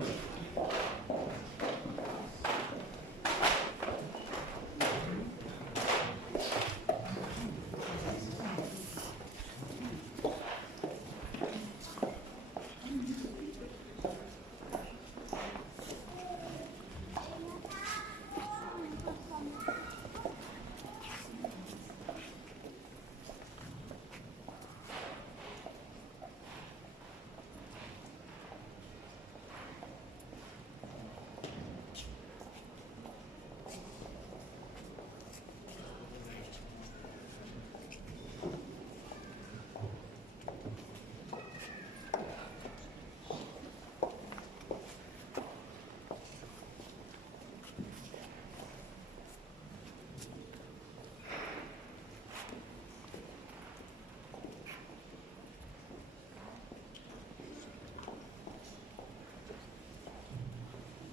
Aye.